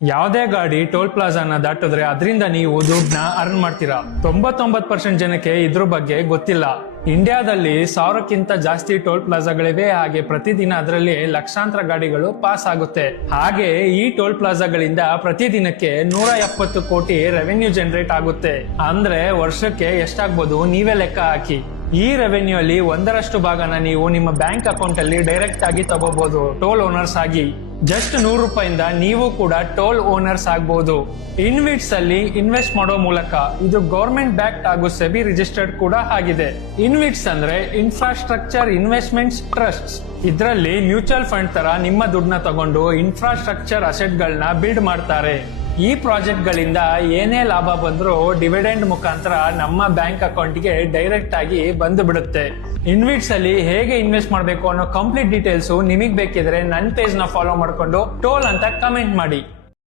ಯಾವುದೇ ಗಾಡಿ ಟೋಲ್ ಪ್ಲಾಜಾನ ದಾಟಿದ್ರೆ ಅದರಿಂದ ನೀವು ದುಡ್ಡನ್ನ ಅರ್ನ್ ಮಾಡ್ತೀರಾ. 99% ಜನಕ್ಕೆ ಇದ್ರ ಬಗ್ಗೆ ಗೊತ್ತಿಲ್ಲ. ಇಂಡಿಯಾದಲ್ಲಿ 1000ಕ್ಕಿಂತ ಜಾಸ್ತಿ ಟೋಲ್ ಪ್ಲಾಜಾಗಳಿವೆ. ಹಾಗೆ ಪ್ರತಿದಿನ ಅದರಲ್ಲಿ ಲಕ್ಷಾಂತರ ಗಾಡಿಗಳು ಪಾಸ್ ಆಗುತ್ತೆ. ಹಾಗೆ ಈ ಟೋಲ್ ಪ್ಲಾಜಾಗಳಿಂದ ಪ್ರತಿದಿನಕ್ಕೆ 170 ಕೋಟಿ ರೆವೆನ್ಯೂ ಜನರೇಟ್ ಆಗುತ್ತೆ. ಅಂದ್ರೆ ವರ್ಷಕ್ಕೆ ಎಷ್ಟಾಗ್ಬೋದು ನೀವೇ ಲೆಕ್ಕ ಹಾಕಿ. ಈ ರೆವೆನ್ಯೂ ಅಲ್ಲಿ 1% ಭಾಗನ ನೀವು ನಿಮ್ಮ ಬ್ಯಾಂಕ್ ಅಕೌಂಟ್ ಅಲ್ಲಿ ಡೈರೆಕ್ಟ್ ಆಗಿ ತಗೋಬಹುದು ಟೋಲ್ ಓನರ್ಸ್ ಆಗಿ. ಜಸ್ಟ್ 100 ರೂಪಾಯಿಂದ ನೀವು ಕೂಡ ಟೋಲ್ ಓನರ್ಸ್ ಆಗಬಹುದು. ಇನ್ವಿಟ್ಸ್ ಅಲ್ಲಿ ಇನ್ವೆಸ್ಟ್ ಮಾಡೋ ಮೂಲಕ ಇದು ಗವರ್ಮೆಂಟ್ ಬ್ಯಾಕ್ಡ್ ಹಾಗೂ ಸೆಬಿ ರಿಜಿಸ್ಟರ್ಡ್ ಕೂಡ ಆಗಿದೆ. ಇನ್ವಿಟ್ಸ್ ಅಂದ್ರೆ ಇನ್ಫ್ರಾಸ್ಟ್ರಕ್ಚರ್ ಇನ್ವೆಸ್ಟ್ಮೆಂಟ್ಸ್ ಟ್ರಸ್ಟ್. ಇದರಲ್ಲಿ ಮ್ಯೂಚುವಲ್ ಫಂಡ್ ತರ ನಿಮ್ಮ ದುಡ್ಡನ್ನ ತಗೊಂಡು ಇನ್ಫ್ರಾಸ್ಟ್ರಕ್ಚರ್ ಅಸೆಟ್ ಗಳನ್ನ ಬಿಲ್ಡ್ ಮಾಡ್ತಾರೆ. ಈ ಪ್ರಾಜೆಕ್ಟ್ ಗಳಿಂದ ಏನೇ ಲಾಭ ಬಂದ್ರೂ ಡಿವಿಡೆಂಡ್ ಮುಖಾಂತರ ನಮ್ಮ ಬ್ಯಾಂಕ್ ಅಕೌಂಟ್ಗೆ ಡೈರೆಕ್ಟ್ ಆಗಿ ಬಂದು ಬಿಡುತ್ತೆ. ಇನ್ವಿಟ್ಸ್ ಅಲ್ಲಿ ಹೇಗೆ ಇನ್ವೆಸ್ಟ್ ಮಾಡಬೇಕು ಅನ್ನೋ ಕಂಪ್ಲೀಟ್ ಡೀಟೇಲ್ಸ್ ನಿಮಗೆ ಬೇಕಿದ್ರೆ ನನ್ನ ಪೇಜ್ ನ ಫಾಲೋ ಮಾಡ್ಕೊಂಡು ಟೋಲ್ ಅಂತ ಕಮೆಂಟ್ ಮಾಡಿ.